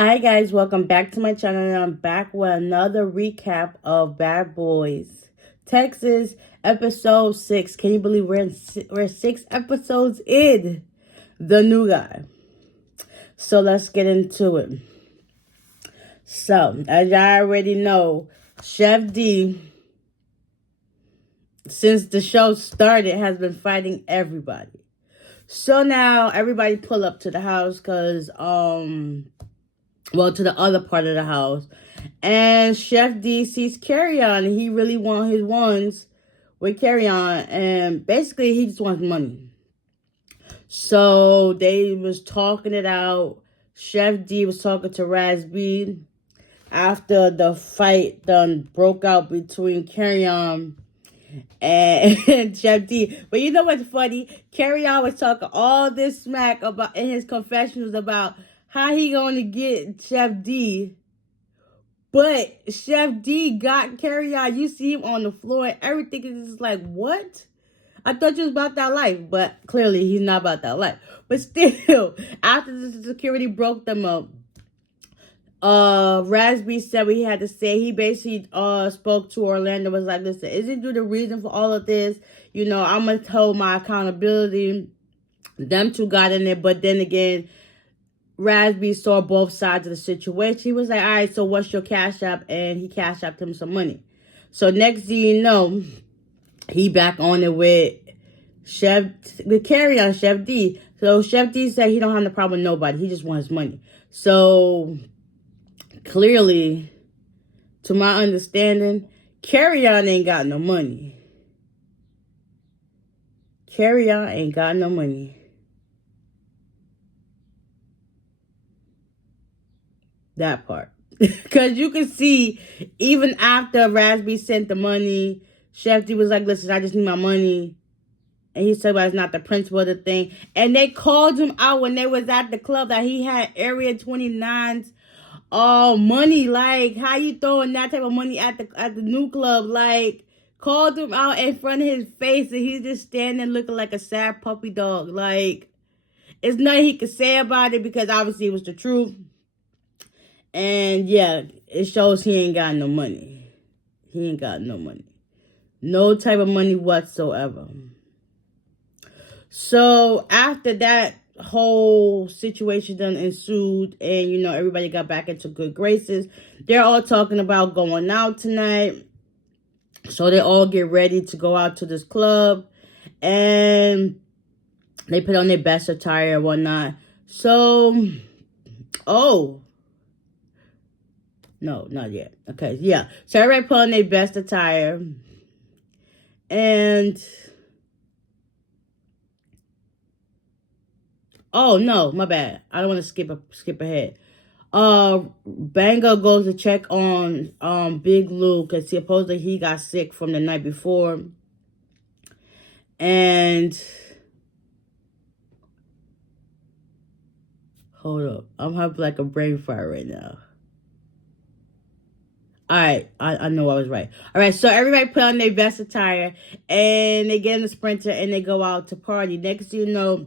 Hi guys, welcome back to my channel, and I'm back with another recap of Bad Boys Texas episode 6. Can you believe we're 6 episodes in? The new guy. So let's get into it. So, as y'all already know, Chef D, since the show started, has been fighting everybody. So now everybody pull up to the house because to the other part of the house. And Chef D sees Carry-On, and he really wants his ones with Carry-On, and basically he just wants money. So they was talking it out. Chef D was talking to Raz B after the fight done broke out between Carry-On and Chef D. But you know what's funny? Carry-On was talking all this smack about in his confessionals about how he gonna get Chef D. But Chef D got Carry-On. You see him on the floor and everything is just like, what? I thought you was about that life. But clearly he's not about that life. But still, after the security broke them up, Raz B said what he had to say. He basically spoke to Orlando, was like, listen, isn't you the reason for all of this? You know, I'm going to hold my accountability. Them two got in there, but then again, Raz B saw both sides of the situation. He was like, all right, so what's your cash app? And he cash apped him some money. So next thing you know, he back on it with Carry-On Chef D. So Chef D said he don't have no problem with nobody. He just wants money. So clearly, to my understanding, Carry-On ain't got no money. Carry-On ain't got no money. That part. Because you can see, even after Raz B sent the money, Chef D was like, listen, I just need my money. And he said, well, it's not the principle of the thing. And they called him out when they was at the club that he had Area 29's money. Like, how you throwing that type of money at the new club? Like, called him out in front of his face, and he's just standing looking like a sad puppy dog. Like, it's nothing he could say about it because obviously it was the truth. And yeah, it shows he ain't got no money. He ain't got no money. No type of money whatsoever. So after that whole situation done ensued and, you know, everybody got back into good graces, they're all talking about going out tonight. So they all get ready to go out to this club. And they put on their best attire and whatnot. So, no, not yet. Okay, yeah. So everybody put on their best attire. And oh no, my bad. I don't want to skip ahead. Banger goes to check on Big Lou because supposedly he got sick from the night before. And hold up. I'm having like a brain fire right now. Alright, I know I was right. Alright, so everybody put on their best attire and they get in the Sprinter and they go out to party. Next thing you know,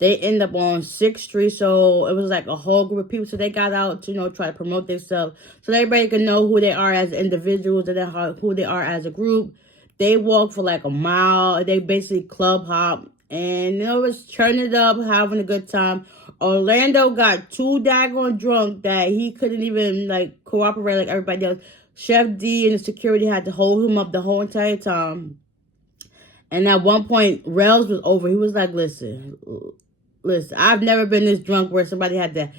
they end up on 6th Street, so it was like a whole group of people. So they got out to, you know, try to promote themselves so everybody can know who they are as individuals and then who they are as a group. They walked for like a mile. They basically club hop and it was turning it up, having a good time. Orlando got too daggone drunk that he couldn't even like cooperate like everybody else. Chef D and the security had to hold him up the whole entire time. And at one point, Rails was over. He was like, listen, I've never been this drunk where somebody had to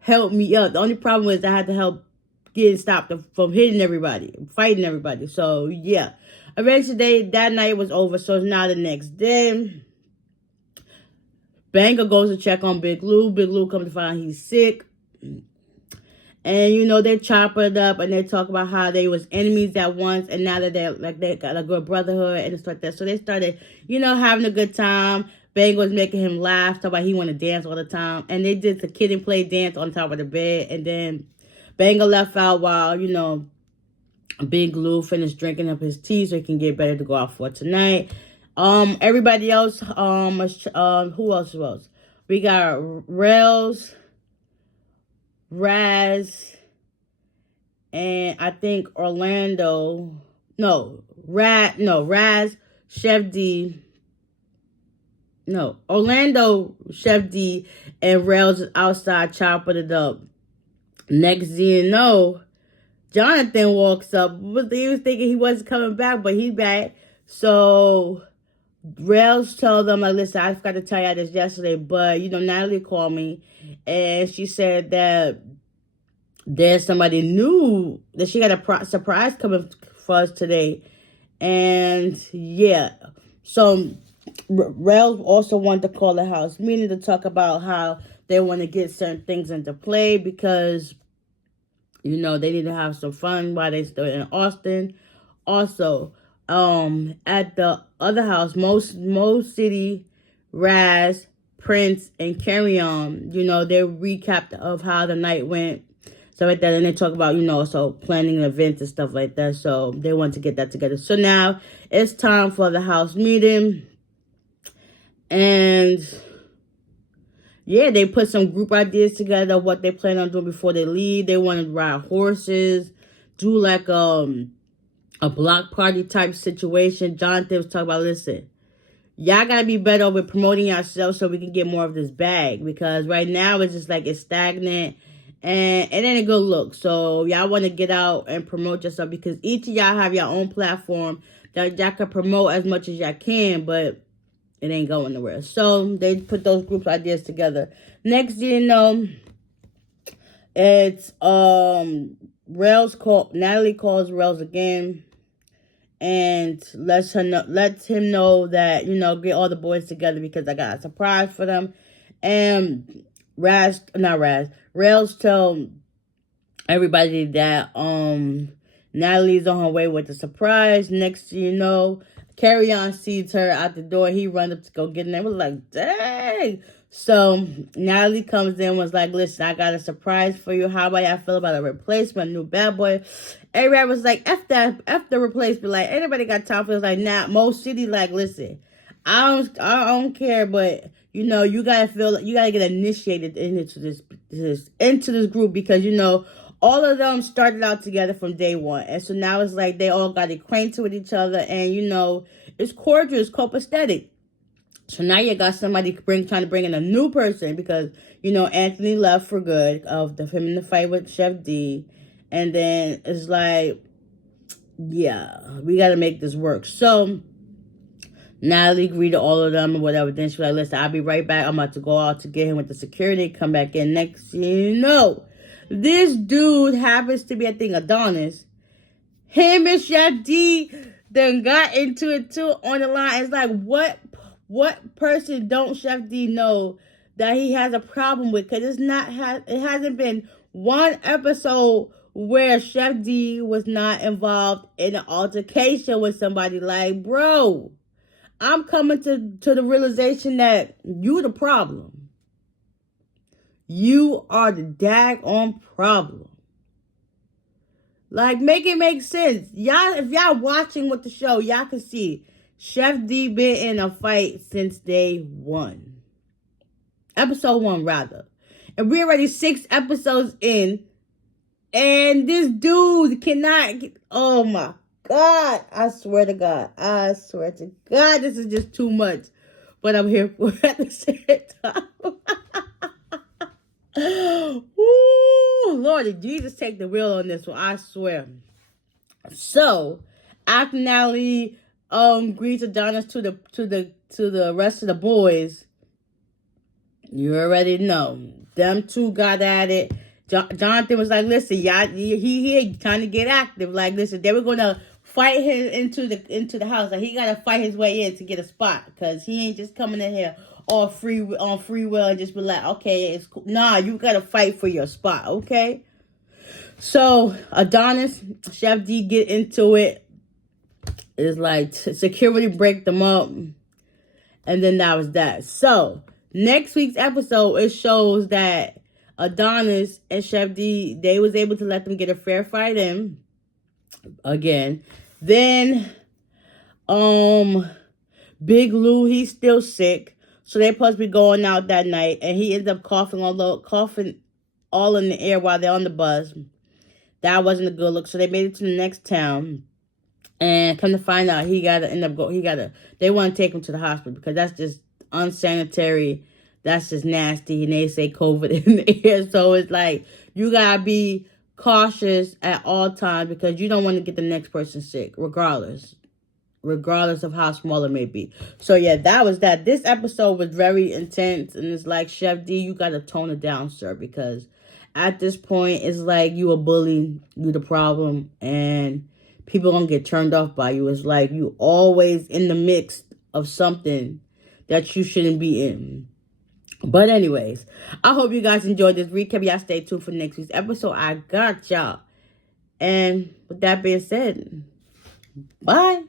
help me up. The only problem was I had to help getting stopped from hitting everybody, fighting everybody. So, yeah. Eventually, that night was over. So, it's now the next day. Banger goes to check on Big Lou. Big Lou comes to find out he's sick. And, you know, they chop it up and they talk about how they was enemies at once. And now that they got a good brotherhood and stuff like that. So, they started, you know, having a good time. Banger was making him laugh, talking about he want to dance all the time. And they did the Kid and Play dance on top of the bed. And then Banger left out while, you know, Big Lou finished drinking up his tea so he can get better to go out for tonight. Everybody else, who else? We got Rails, Raz, and I think Orlando. Raz, Chef D. No, Orlando, Chef D, and Rails is outside chopping it up. Next thing you know, Jonathan walks up. He was thinking he wasn't coming back, but he's back. So Rails told them, like, listen, I forgot to tell you this yesterday, but, Natalie called me, and she said that there's somebody new, that she got a surprise coming for us today. And, yeah. So Rails also wanted to call the house meeting to talk about how they want to get certain things into play because, they need to have some fun while they're still in Austin. Also, at the other house, Mo City, Raz, Prince, and Carry On, they recapped of how the night went, stuff like that, and they talk about, so planning events and stuff like that, so they want to get that together. So now, it's time for the house meeting, and yeah, they put some group ideas together of what they plan on doing before they leave. They want to ride horses, do like a block party type situation. Jonathan was talking about, listen, y'all got to be better with promoting yourselves so we can get more of this bag. Because right now it's just like it's stagnant and it ain't a good look. So y'all want to get out and promote yourself because each of y'all have your own platform that y'all can promote as much as y'all can, but it ain't going nowhere. So they put those group ideas together. Next thing you know, it's Natalie calls Rails again and lets him know that, get all the boys together because I got a surprise for them. And Rails tell everybody that Natalie's on her way with the surprise. Next thing you know, Carry On sees her out the door. He runs up to go get in there. It was like, dang. So Natalie comes in and was like, listen, I got a surprise for you. How about y'all feel about a replacement, new bad boy? Everybody was like, F the replacement. Like, anybody got time for it? It was like, nah, Mo City, like, listen, I don't care, but you gotta you gotta get initiated into this group because all of them started out together from day one. And so now it's like they all got acquainted with each other. And, it's cordial. It's copacetic. So now you got somebody trying to bring in a new person because, Anthony left for good of him in the fight with Chef D. And then it's like, yeah, we got to make this work. So Natalie agreed to all of them or whatever. Then she was like, listen, I'll be right back. I'm about to go out to get him with the security. Come back in. Next thing you know, this dude happens to be, I think, Adonis. Him and Chef D then got into it too on the line. It's like, what person don't Chef D know that he has a problem with? Because it hasn't been one episode where Chef D was not involved in an altercation with somebody. Like, bro, I'm coming to the realization that you the problem. You are the daggone problem. Like, make it make sense. Y'all, if y'all watching with the show, y'all can see Chef D been in a fight since day one. Episode 1, rather. And we're already 6 episodes in. And this dude cannot oh my God. I swear to God. This is just too much. But I'm here for it at the same time. Ooh, Lord, did Jesus take the wheel on this one? I swear. So, after Natalie greets Adonis to the rest of the boys, you already know them two got at it. Jonathan was like, "Listen, y'all, he trying to get active. Like, listen, they were gonna fight him into the house. Like, he gotta fight his way in to get a spot because he ain't just coming in here." Or free will and just be like, okay, it's cool. Nah, you gotta fight for your spot, okay? So Adonis, Chef D get into it. It's like security break them up, and then that was that. So next week's episode, it shows that Adonis and Chef D, they was able to let them get a fair fight in again. Then Big Lou, he's still sick. So they're supposed to be going out that night, and he ends up coughing all in the air while they're on the bus. That wasn't a good look. So they made it to the next town. And come to find out, they want to take him to the hospital because that's just unsanitary. That's just nasty. And they say COVID in the air. So it's like, you got to be cautious at all times because you don't want to get the next person sick, regardless of how small it may be. So yeah, that was that. This episode was very intense. And it's like, Chef D, you got to tone it down, sir. Because at this point, it's like you a bully, you the problem. And people gonna get turned off by you. It's like you always in the mix of something that you shouldn't be in. But anyways, I hope you guys enjoyed this recap. Y'all stay tuned for next week's episode. I got y'all. And with that being said, bye.